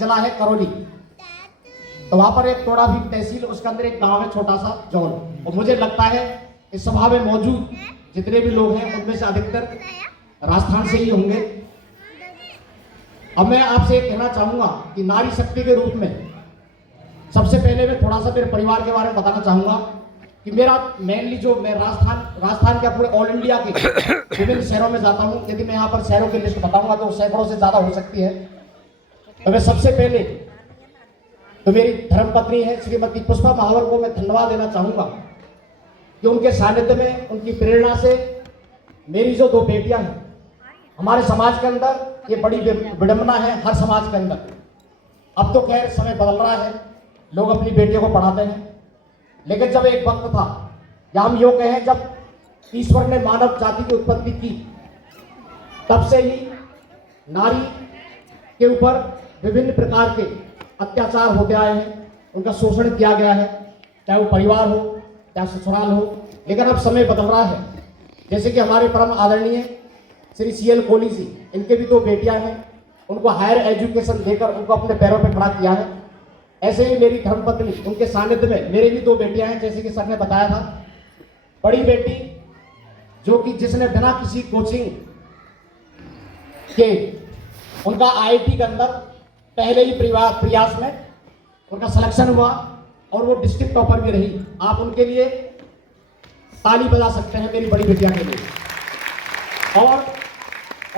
जिला है करौली, तो वहां पर एक टोड़ा भी तहसील, उसके अंदर एक गांव है छोटा सा जौन। और मुझे लगता है इस सभा में मौजूद जितने भी लोग हैं उनमें से अधिकतर राजस्थान से ही होंगे। अब मैं आपसे कहना चाहूंगा कि नारी शक्ति के रूप में सबसे पहले मैं थोड़ा सा मेरे परिवार के बारे में बताना चाहूंगा कि मेरा मेनली जो मैं राजस्थान क्या पूरे ऑल इंडिया के विभिन्न शहरों में जाता हूं। यदि मैं यहाँ पर शहरों की लिस्ट बताऊंगा तो सैकड़ों से ज्यादा हो सकती है। तो मैं सबसे पहले तो मेरी धर्मपत्नी है श्रीमती पुष्पा महावर को मैं धन्यवाद देना चाहूंगा कि उनके सानिध्य में, उनकी प्रेरणा से मेरी जो दो बेटियां हैं, हमारे समाज के अंदर ये बड़ी विडंबना है हर समाज के अंदर। अब तो खैर समय बदल रहा है, लोग अपनी बेटियों को पढ़ाते हैं, लेकिन जब एक वक्त था या हम यूँ कहें जब ईश्वर ने मानव जाति की उत्पत्ति की, तब से ही नारी के ऊपर विभिन्न प्रकार के अत्याचार होते आए हैं, उनका शोषण किया गया है, चाहे वो परिवार हो चाहे ससुराल हो। लेकिन अब समय बदल रहा है, जैसे कि हमारे परम आदरणीय श्री CL कोहली जी, इनके भी दो बेटियां हैं, उनको हायर एजुकेशन देकर उनको अपने पैरों पर खड़ा किया है। ऐसे ही मेरी धर्मपत्नी, उनके सानिध्य में मेरी भी दो बेटियां हैं, जैसे कि सर ने बताया था। बड़ी बेटी जो कि जिसने बिना किसी कोचिंग के उनका IIT के अंदर पहले ही प्रयास में उनका सिलेक्शन हुआ और वो डिस्ट्रिक्ट टॉपर भी रही। आप उनके लिए ताली बजा सकते हैं मेरी बड़ी बेटिया के लिए। और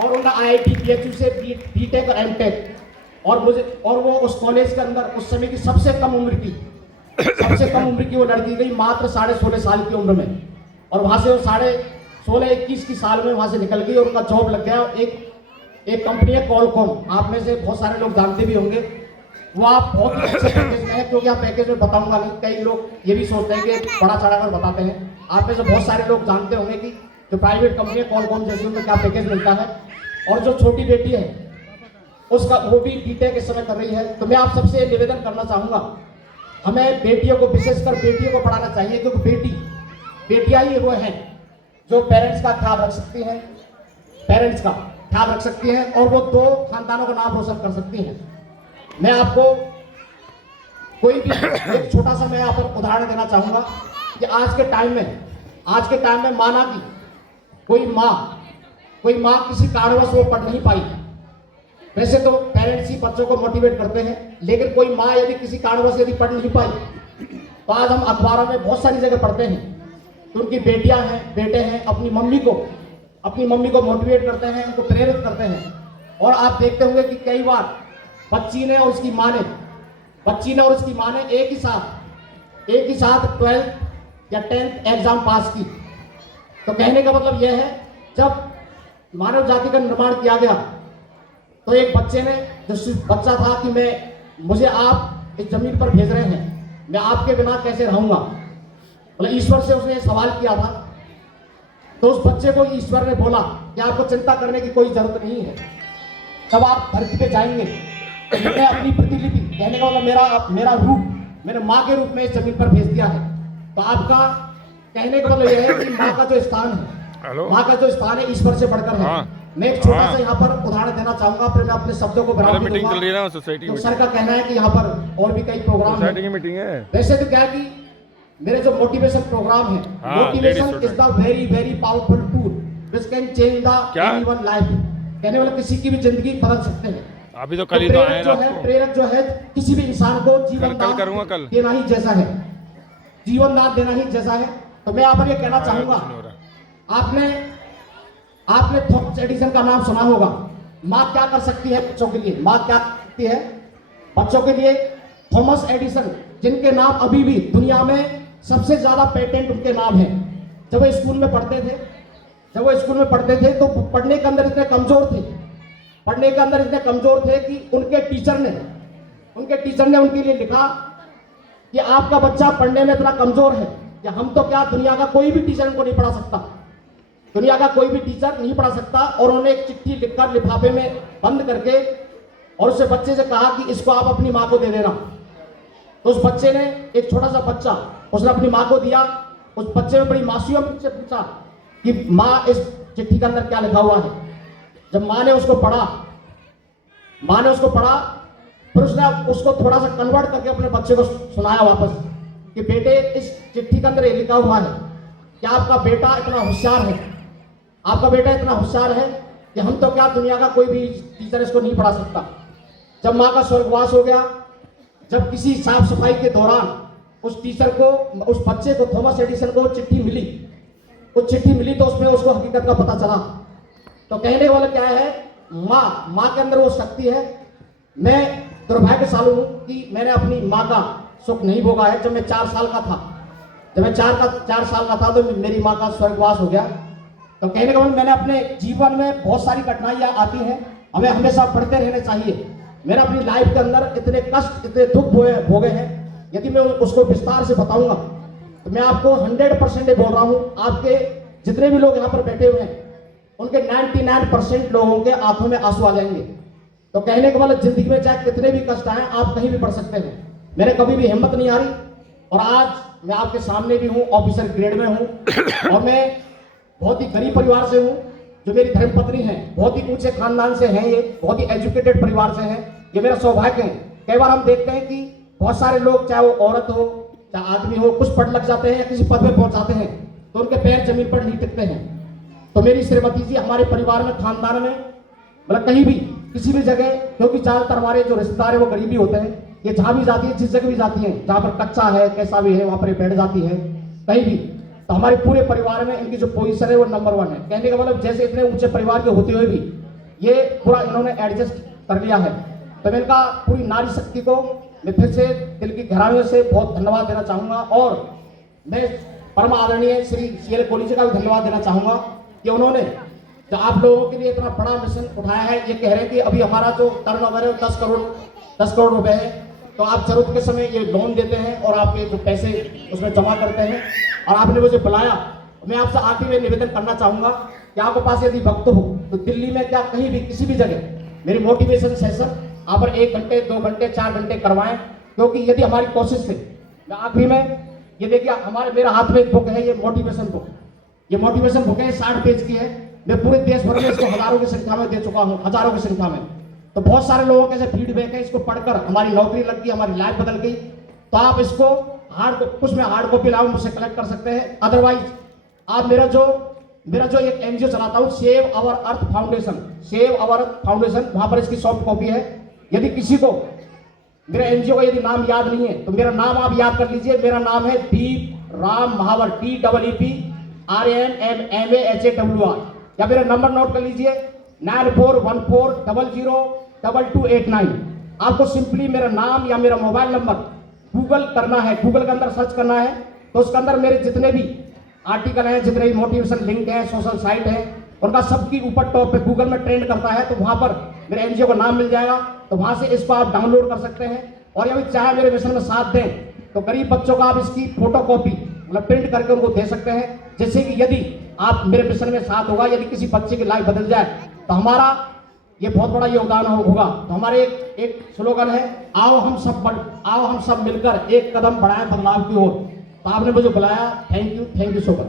उनका IIT PHU से BTech और MTech, और वो उस कॉलेज के अंदर उस समय की सबसे कम उम्र की वो लड़की गई मात्र 16.5 साल की उम्र में, और वहां से वो 16-21 की साल में वहां से निकल गई और उनका जॉब लग गया। एक कंपनी है कॉलकॉम, आप में से बहुत सारे लोग जानते भी होंगे। वो आप बहुत अच्छे पैकेज में है, क्योंकि आप पैकेज में बताऊंगा नहीं, कई लोग ये भी सोचते हैं कि बड़ा चढ़ाकर बताते हैं। आप में से बहुत सारे लोग जानते होंगे कि जो प्राइवेट कंपनी है कॉलकॉम जैसी, उनमें क्या पैकेज मिलता है। और जो छोटी बेटी है उसका वो भी BTech इस समय कर रही है। तो मैं आप सबसे निवेदन करना चाहूंगा, हमें बेटियों को, विशेषकर बेटियों को पढ़ाना चाहिए, क्योंकि बेटियां ही वो हैं जो पेरेंट्स का ख्याल रख सकती हैं और वो 2 खानदानों का नाम रोशन कर सकती हैं। मैं आपको कोई भी एक छोटा सा मैं यहाँ पर उदाहरण देना चाहूंगा कि आज के टाइम में माना कि कोई माँ किसी कारणवश वो पढ़ नहीं पाई। वैसे तो पेरेंट्स ही बच्चों को मोटिवेट करते हैं, लेकिन कोई माँ यदि किसी कारणवश यदि पढ़ नहीं पाई, तो आज हम अखबारों में बहुत सारी जगह पढ़ते हैं तो उनकी बेटियां हैं, बेटे हैं, अपनी मम्मी को मोटिवेट करते हैं, उनको प्रेरित करते हैं। और आप देखते होंगे कि कई बार बच्ची ने और उसकी माँ ने एक ही साथ 12th या 10th एग्जाम पास की। तो कहने का मतलब यह है, जब मानव जाति का निर्माण किया गया तो एक बच्चे ने, जो बच्चा था कि मुझे आप इस जमीन पर भेज रहे हैं, मैं आपके बिना कैसे रहूंगा, मतलब ईश्वर से उसने सवाल किया था। तो उस बच्चे को ईश्वर ने बोला कि आपको चिंता करने की कोई जरूरत नहीं है, तब आप धरती पे जाएंगे तो मैंने अपनी प्रतिलिपि, कहने का मतलब मेरा रूप मैंने माँ के रूप में इस जमीन पर भेज दिया है। तो आपका कहने का मतलब यह है कि माँ का जो स्थान है ईश्वर से बढ़कर है। मैं एक छोटा सा यहाँ पर उदाहरण देना चाहूंगा, फिर मैं अपने शब्दों को विराम दूंगा। तो सर का कहना है कि यहाँ पर और भी कई प्रोग्राम है। वैसे तो क्या है कि मेरे जो मोटिवेशन प्रोग्राम है, motivation is the very very powerful tool which can change the anyone life. कहने वाला किसी की भी जिंदगी बदल सकते हैं। अभी तो कल ही तो आए ना। प्रेरक जो है किसी भी इंसान को जीवन दान देना ही जैसा है, जीवन दान देना ही जैसा है। तो मैं आप ये कहना चाहूंगा, आपने थॉमस एडिसन का नाम सुना होगा। माँ क्या कर सकती है बच्चों के लिए? माँ क्या करती है बच्चों के लिए? थॉमस एडिसन, जिनके नाम अभी भी दुनिया में सबसे ज्यादा पेटेंट उनके नाम है। जब वो स्कूल में पढ़ते थे तो पढ़ने के अंदर इतने कमजोर थे कि उनके टीचर ने उनके लिए लिखा कि आपका बच्चा पढ़ने में इतना कमजोर है कि हम तो क्या, दुनिया का कोई भी टीचर इनको नहीं पढ़ा सकता। और उन्होंने एक चिट्ठी लिखकर लिफाफे में बंद करके और उस बच्चे से कहा कि इसको आप अपनी माँ को दे देना। तो उस बच्चे ने, एक छोटा सा बच्चा, उसने अपनी माँ को दिया। उस बच्चे ने बड़ी मासूमियत से पूछा कि माँ, इस चिट्ठी के अंदर क्या लिखा हुआ है? जब माँ ने उसको पढ़ा फिर उसने उसको थोड़ा सा कन्वर्ट करके अपने बच्चे को सुनाया वापस कि बेटे, इस चिट्ठी के अंदर ये लिखा हुआ है कि आपका बेटा इतना होशियार है, आपका बेटा इतना होशियार है कि हम तो क्या, दुनिया का कोई भी टीचर इसको नहीं पढ़ा सकता। जब माँ का स्वर्गवास हो गया, जब किसी साफ सफाई के दौरान उस टीचर को, उस बच्चे को, थॉमस एडिसन को चिट्ठी मिली, वो चिट्ठी मिली तो उसमें उसको हकीकत का पता चला। तो कहने वाला क्या है, माँ के अंदर वो शक्ति है। मैं दुर्भाग्यशाली हूँ कि मैंने अपनी माँ का सुख नहीं भोगा है। जब मैं 4 साल का था, जब मैं 4 साल का था तो मेरी माँ का स्वर्गवास हो गया। तो कहने का मतलब मैंने अपने जीवन में बहुत सारी कठिनाइयाँ आती हैं, हमें हमेशा पढ़ते रहना चाहिए। मैंने अपनी लाइफ के अंदर इतने कष्ट, इतने दुख भोगे हैं, यदि मैं उसको विस्तार से बताऊंगा तो मैं आपको 100% बोल रहा हूँ, आपके जितने भी लोग यहाँ पर बैठे हुए हैं उनके 99% लोगों के आंखों में आंसू आ जाएंगे। तो कहने का मतलब जिंदगी में चाहे कितने भी कष्ट आए, आप कहीं भी पढ़ सकते हैं। मैंने कभी भी हिम्मत नहीं हारी और आज मैं आपके सामने भी हूँ, ऑफिसर ग्रेड में हूँ और मैं बहुत ही गरीब परिवार से हूँ। जो मेरी धर्मपत्नी है बहुत ही ऊंचे खानदान से हैं, ये बहुत ही एजुकेटेड परिवार से हैं, ये मेरा सौभाग्य है। कई बार हम देखते हैं कि बहुत सारे लोग, चाहे वो औरत हो चाहे आदमी हो, कुछ पढ़ लग जाते हैं या किसी पद में पहुंच जाते हैं तो उनके पैर जमीन पर नहीं टिकते हैं। तो मेरी श्रीमती जी हमारे परिवार में, खानदान में, मतलब कहीं भी किसी भी जगह, क्योंकि ज्यादातर हमारे जो रिश्तेदार है वो गरीबी होते हैं, ये जहां भी जाती है, जिस जगह भी जाती है, जहां पर कच्चा है कैसा भी है वहां पर बैठ जाती है कहीं भी। तो हमारे पूरे परिवार में इनकी जो पोजीशन है वो नंबर 1 है। कहने का मतलब जैसे इतने ऊंचे परिवार के होते हुए भी ये पूरा इन्होंने एडजस्ट कर लिया है। तो मैं इनका पूरी नारी शक्ति को मैं फिर से दिल की गहराइयों से बहुत धन्यवाद देना चाहूंगा और मैं परम आदरणीय श्री CL कोहली जी का भी धन्यवाद देना चाहूंगा कि उन्होंने जो आप लोगों के लिए इतना बड़ा मिशन उठाया है। ये कह रहे हैं कि अभी हमारा जो टर्नओवर है 10 करोड़ रुपए है, तो आप जरूरत के समय ये लोन देते हैं और आपके जो पैसे उसमें जमा करते हैं। और आपने मुझे बुलाया, मैं आपसे आखिरी में निवेदन करना चाहूंगा कि आपके पास यदि वक्त हो तो दिल्ली में क्या कहीं भी किसी भी जगह मेरी मोटिवेशन सेशन आप पर 1 घंटे 2 घंटे 4 घंटे करवाएं, क्योंकि यदि हमारी कोशिश से, मैं आखिरी में ये देखिए मेरे हाथ में एक बुक है, ये मोटिवेशन बुक, ये मोटिवेशन बुक है, 60 पेज की है। मैं पूरे देश भर में इसको हजारों की संख्या में दे चुका हूँ, हजारों की संख्या में। तो बहुत सारे लोगों के फीडबैक है, इसको पढ़कर हमारी नौकरी लग गई, हमारी लाइफ बदल गई। तो आप इसको कुछ में हार्ड कॉपी लाओ, मुझसे कलेक्ट कर सकते हैं। अदरवाइज आप मेरा जो एक NGO चलाता हूँ, सेव आवर अर्थ फाउंडेशन, वहां पर इसकी सॉफ्ट कॉपी है। यदि किसी को मेरा NGO का यदि नाम याद नहीं है तो मेरा नाम आप याद कर लीजिए। मेरा नाम है दीप राम महावर, TEEPRAMMAHAWR, या मेरा नंबर नोट कर लीजिए 9414002289। आपको सिंपली मेरा नाम या मेरा मोबाइल नंबर गूगल करना है, गूगल के अंदर सर्च करना है, तो उसके अंदर मेरे जितने भी आर्टिकल हैं, जितने भी मोटिवेशन लिंक हैं, सोशल साइट है, उनका सबकी ऊपर टॉप पे गूगल में ट्रेंड करता है, तो वहां पर मेरे NGO का नाम मिल जाएगा। तो वहां से इसको आप डाउनलोड कर सकते हैं। और यदि चाहे मेरे मिशन में साथ दें तो गरीब बच्चों का आप इसकी फोटोकॉपी मतलब प्रिंट करके उनको दे सकते हैं, जिससे कि यदि आप मेरे मिशन में साथ होगा, यदि किसी बच्चे की लाइफ बदल जाए तो हमारा ये बहुत बड़ा योगदान होगा। तो हमारे एक स्लोगन है, आओ हम सब मिलकर एक कदम बढ़ाएं बदलाव की ओर। तो आपने मुझे बुलाया, थैंक यू सो मच।